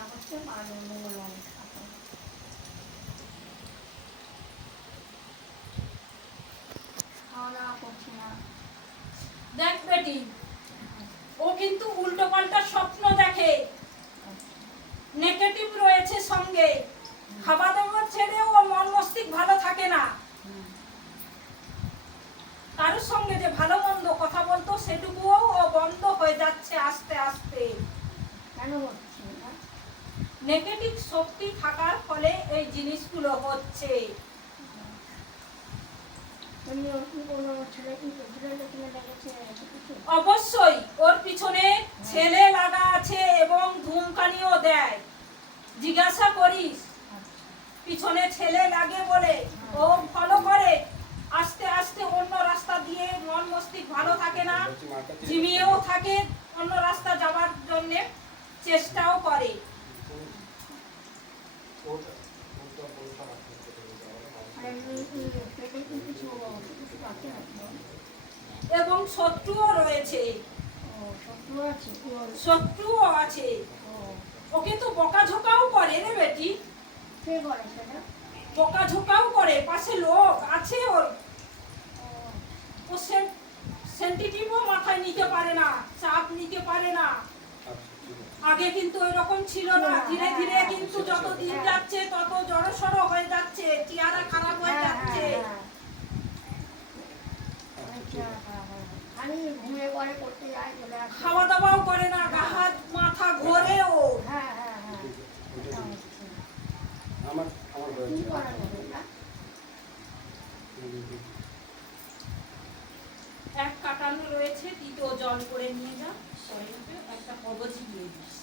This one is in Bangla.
না করছে মায়ের মঙ্গল অনেক খাওয়া দাওয়া করছে না। দেখ বেটি, ও কিন্তু উল্টো পাল্টা স্বপ্ন দেখে, নেগেটিভ রয়েছে সঙ্গে। খাওয়া দাওয়া ছেড়েও ওর মন মস্তিষ্ক ভালো থাকে না। কারোর সঙ্গে যে ভালো মন্দ কথা বলতো সেটুকুও ও বন্ধ হয়ে যাচ্ছে আস্তে আস্তে। কেন হচ্ছে না? নেগেটিভ শক্তি থাকার ফলে এই জিনিসগুলো হচ্ছে। অবশ্যই ওর পিছনে ছেলে লাগা আছে এবং ধূমকানিও দেয়। জিজ্ঞাসা করিস, পিছনে ছেলে লাগে বলে ও ফলো করে। আস্তে আস্তে অন্য রাস্তা দিয়ে মন মস্তিষ্ক ভালো থাকে না, ঝিমিয়েও থাকে, অন্য রাস্তা যাওয়ার জন্য চেষ্টাও করে। এবং শত্রুও রয়েছে, শত্রুও আছে। ওকে তো বকাঝোকাও করে রে বেটি, বকাঝোকাও করে। পাশে লোক আছে ওর, ও সেন্সিটিভও মাথায় নিতে পারে না, চাপ নিতে পারে না। আগে কিন্তু এরকম ছিল না, ধীরে ধীরে কিন্তু যত দিন যাচ্ছে তত জড়সড় হয়ে যাচ্ছে, চেহারা খারাপ হয়ে যাচ্ছে। খাওয়া দাওয়াও করে না, গা হাত মাথা ঘোরেও। এক কাটানো রয়েছে, দ্বিতীয় জল করে নিয়ে যা, একটা কবজি দিয়ে দিস।